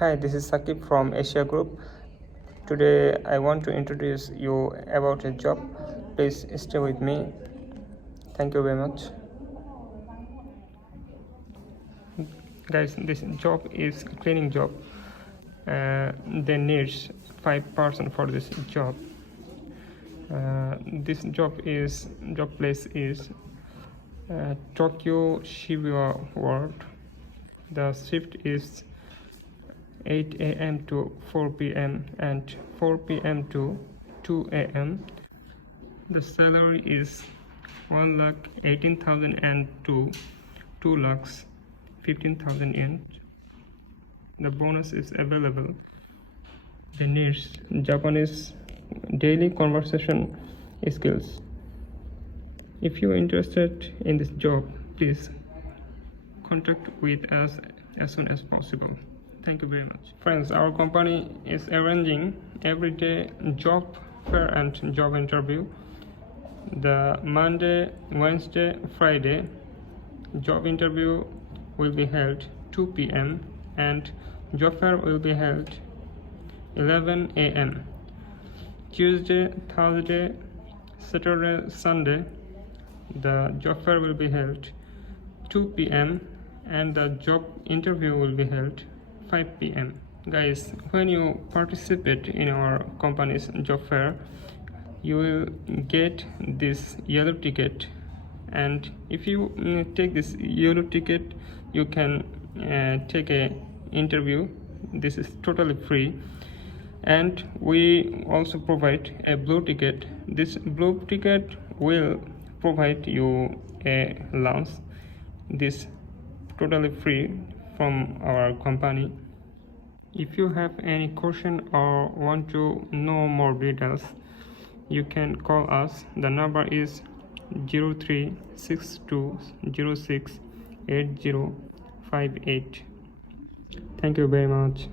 Hi, this is Sakib from Asia Group. Today I want to introduce you about a job. Please stay with me. Thank you very much. Guys, this job is cleaning job. They needs 5% for this job. This job place is Tokyo Shibuya Ward. The shift is 8 a.m. to 4 p.m. and 4 p.m. to 2 a.m. The salary is 1,18,000 and 2,15,000 yen. The bonus is available. They need Japanese daily conversation skills. If you are interested in this job, please contact with us as soon as possible. Thank you very much. Friends, our company is arranging everyday job fair and job interview. The Monday, Wednesday, Friday job interview will be held 2 p.m. and job fair will be held 11 a.m. Tuesday, Thursday, Saturday, Sunday, the job fair will be held 2 p.m. and the job interview will be held 5 p.m. Guys, when you participate in our company's job fair, you will get this yellow ticket, and if you take this yellow ticket, you can take a interview. This is totally free. And we also provide a blue ticket. This blue ticket will provide you a lunch. This totally free from our company. If you have any question or want to know more details, you can call us. The number is 0362068058. Thank you very much.